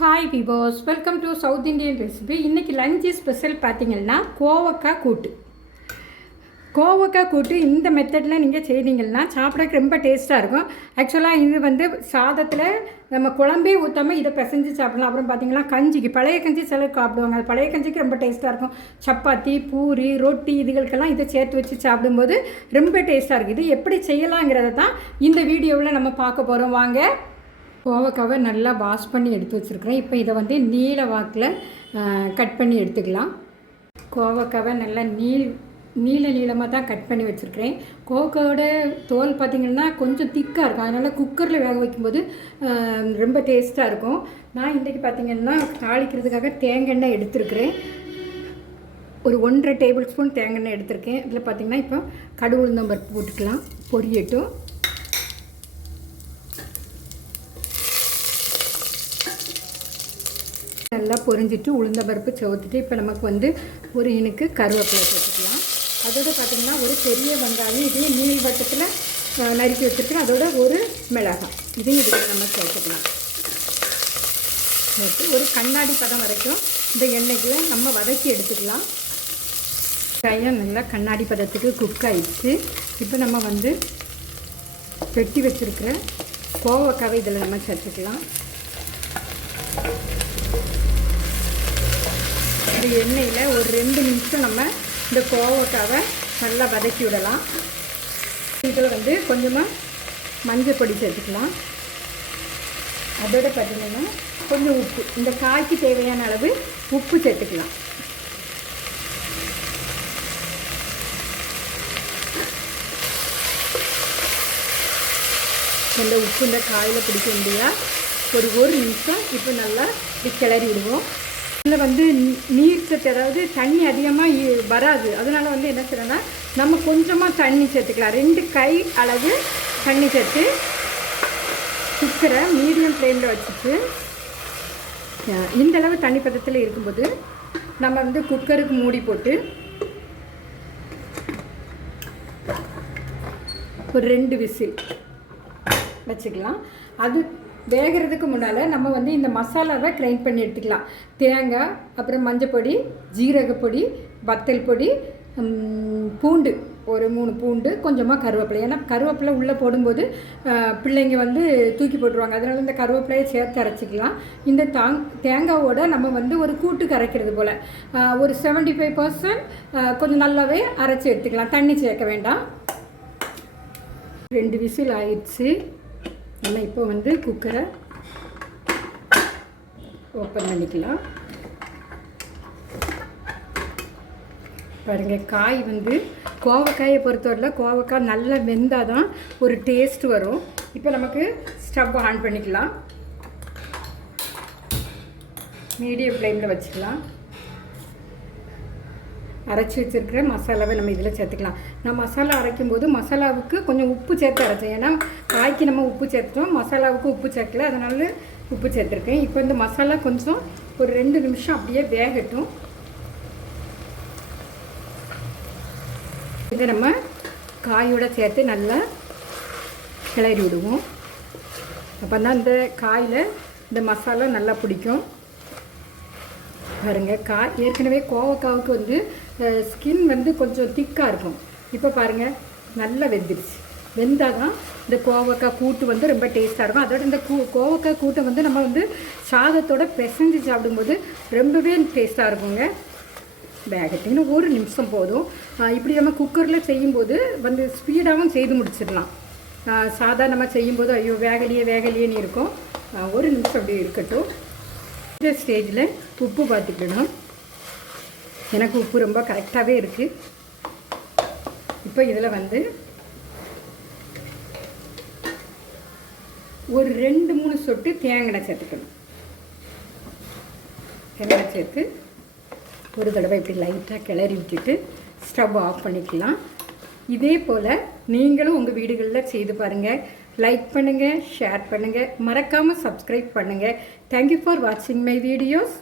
Hi viewers, welcome to south Indian recipe. இன்றைக்கி lunch special பார்த்திங்கன்னா கோவக்காய் கூட்டு. கோவக்காய் கூட்டு இந்த மெத்தடில் நீங்கள் செய்தீங்கன்னா சாப்பிட்றதுக்கு ரொம்ப டேஸ்ட்டாக இருக்கும். ஆக்சுவலாக இது வந்து சாதத்தில் நம்ம குழம்பே ஊற்றாமல் இதை பிசைஞ்சு சாப்பிடலாம். அப்புறம் பார்த்திங்கன்னா கஞ்சிக்கு, பழைய கஞ்சி சிலர் சாப்பிடுவாங்க. அது பழைய கஞ்சிக்கு ரொம்ப டேஸ்ட்டாக இருக்கும். சப்பாத்தி, பூரி, ரொட்டி இதுகளுக்கெல்லாம் இதை சேர்த்து வச்சு சாப்பிடும்போது ரொம்ப டேஸ்ட்டாக இருக்குது. இது எப்படி செய்யலாங்கிறத தான் இந்த வீடியோவில் நம்ம பார்க்க போகிறோம். வாங்க. கோவக்காவை நல்லா வாஷ் பண்ணி எடுத்து வச்சுருக்கிறேன். இப்போ இதை வந்து நீல வாக்கில் கட் பண்ணி எடுத்துக்கலாம். கோவக்காவை நல்லா நீளமாக தான் கட் பண்ணி வச்சுருக்கிறேன். கோவக்காவோட தோல் பார்த்திங்கன்னா கொஞ்சம் திக்காக இருக்கும். அதனால் குக்கரில் வேக வைக்கும்போது ரொம்ப டேஸ்ட்டாக இருக்கும். நான் இன்றைக்கி பார்த்திங்கன்னா தாளிக்கிறதுக்காக தேங்காய் எண்ணெய் எடுத்துருக்கிறேன். ஒரு 1.5 டேபிள் ஸ்பூன் தேங்காய் எண்ணெய் எடுத்திருக்கேன். இதில் பார்த்திங்கன்னா இப்போ கடுகு உளுந்தம் பருப்பு போட்டுக்கலாம். பொரியட்டும். நல்லா பொரிஞ்சிட்டு உளுந்த பருப்பு சவுத்துட்டு இப்போ நமக்கு வந்து ஒரு இனுக்கு கருவேப்பிலை சேர்த்துக்கலாம். அதோடு பார்த்திங்கன்னா ஒரு பெரிய வெங்காயம் இதையும் நீள் வட்டத்தில் நறுக்கி வச்சுருக்கேன். அதோட ஒரு மிளகாய் இதையும் இதில் நம்ம சேர்த்துக்கலாம். ஒரு கண்ணாடி பதம் வரைக்கும் இந்த எண்ணெய்களை நம்ம வதக்கி எடுத்துக்கலாம். வெங்காயம் நல்லா கண்ணாடி பதத்துக்கு குக் ஆகிடுச்சு. இப்போ நம்ம வந்து வெட்டி வச்சுருக்கிற கோவக்காவை இதில் நம்ம சேர்த்துக்கலாம். இந்த எண்ணெயில் ஒரு 2 நிமிஷம் நம்ம இந்த கோவக்காவை நல்லா வதக்கி விடலாம். இதில் வந்து கொஞ்சமாக மஞ்சள் பொடி சேர்த்துக்கலாம். அதோட பார்த்திங்கன்னா கொஞ்சம் உப்பு, இந்த காய்க்கு தேவையான அளவு உப்பு சேர்த்துக்கலாம். இந்த உப்பு இந்த காயில் பிடிக்க முடியாது. ஒரு நிமிஷம் இப்போ நல்லா கிளறி விடுவோம். இதில் வந்து நீர் சத்து, அதாவது தண்ணி அதிகமாக வராது. அதனால் வந்து என்ன செய்யணும்னா நம்ம கொஞ்சமாக தண்ணி சேர்த்துக்கலாம். 2 கை அளவு தண்ணி சேர்த்து குக்கரை மீடியம் ஃப்ளேமில் வச்சுட்டு இந்தளவு தண்ணி பதத்தில் இருக்கும்போது நம்ம வந்து குக்கருக்கு மூடி போட்டு ஒரு 2 விசில் வச்சுக்கலாம். அது வேகிறதுக்கு முன்னால் நம்ம வந்து இந்த மசாலாவை கிரைண்ட் பண்ணி எடுத்துக்கலாம். தேங்காய், அப்புறம் மஞ்சள் பொடி, ஜீரகப்பொடி, வத்தல் பொடி, பூண்டு, ஒரு 3 பூண்டு, கொஞ்சமாக கருவேப்பிலை. ஏன்னா கருவேப்பிலை உள்ளே போடும்போது பிள்ளைங்க வந்து தூக்கி போட்டுருவாங்க. அதனால் இந்த கருவேப்பிலையை சேர்த்து அரைச்சிக்கலாம். இந்த தேங்காவோட நம்ம வந்து ஒரு கூட்டு கரைக்கிறது போல் ஒரு 75% கொஞ்சம் நல்லாவே அரைச்சி எடுத்துக்கலாம். தண்ணி சேர்க்க வேண்டாம். 2 விசில் ஆயிடுச்சு. நம்ம இப்போ வந்து குக்கரை ஓப்பன் பண்ணிக்கலாம். பாருங்கள், காய் வந்து கோவக்காயை பொறுத்தவரையில் கோவக்காய் நல்லா வெந்தால் தான் ஒரு டேஸ்ட் வரும். இப்போ நமக்கு ஸ்டவ் ஆன் பண்ணிக்கலாம். மீடியம் ஃப்ளேமில் வச்சுக்கலாம். அரைச்சி வச்சுருக்கிற மசாலாவை நம்ம இதில் சேர்த்துக்கலாம். நான் மசாலா அரைக்கும்போது மசாலாவுக்கு கொஞ்சம் உப்பு சேர்த்து அரைச்சேன். ஏன்னா காய்க்கு நம்ம உப்பு சேர்த்துட்டோம், மசாலாவுக்கு உப்பு சேர்க்கல, அதனால உப்பு சேர்த்துருக்கேன். இப்போ இந்த மசாலா கொஞ்சம் ஒரு 2 நிமிஷம் அப்படியே வேகட்டும். இதை நம்ம காயோடு சேர்த்து நல்லா கிளறி விடுவோம். அப்போ தான் இந்த காயில் இந்த மசாலா நல்லா பிடிக்கும். பாருங்கள், ஏற்கனவே கோவக்காவுக்கு வந்து ஸ்கின் வந்து கொஞ்சம் திக்காக இருக்கும். இப்போ பாருங்கள் நல்லா வெந்துடுச்சு. வெந்தால் தான் இந்த கோவக்காய் கூட்டு வந்து ரொம்ப டேஸ்ட்டாக இருக்கும். அதோட இந்த கோவக்காய் கூட்டை வந்து நம்ம வந்து சாதத்தோடு பிசைஞ்சு சாப்பிடும்போது ரொம்பவே டேஸ்ட்டாக இருக்குங்க. வேகட்டின்னு 1 நிமிஷம் போதும். இப்படி நம்ம குக்கரில் செய்யும்போது வந்து ஸ்பீடாகவும் செய்து முடிச்சிடலாம். சாதாரணமாக செய்யும்போது ஐயோ வேகலையேன்னு இருக்கும். 1 நிமிஷம் அப்படி இருக்கட்டும். இந்த ஸ்டேஜில் உப்பு பார்த்துக்கணும். எனக்கு உப்பு ரொம்ப கரெக்டாகவே இருக்குது. இப்போ இதில் வந்து ஒரு 2-3 சொட்டு தேங்காய் சேர்த்துக்கணும். தேங்காய் சேர்த்து ஒரு தடவை இப்படி லைட்டாக கிளறி விட்டுட்டு ஸ்டவ் ஆஃப் பண்ணிக்கலாம். இதே போல் நீங்களும் உங்கள் வீடுகளில் செய்து பாருங்கள். லைக் பண்ணுங்கள், ஷேர் பண்ணுங்கள், மறக்காமல் சப்ஸ்கிரைப் பண்ணுங்கள். தேங்க்யூ ஃபார் வாட்சிங் மை வீடியோஸ்.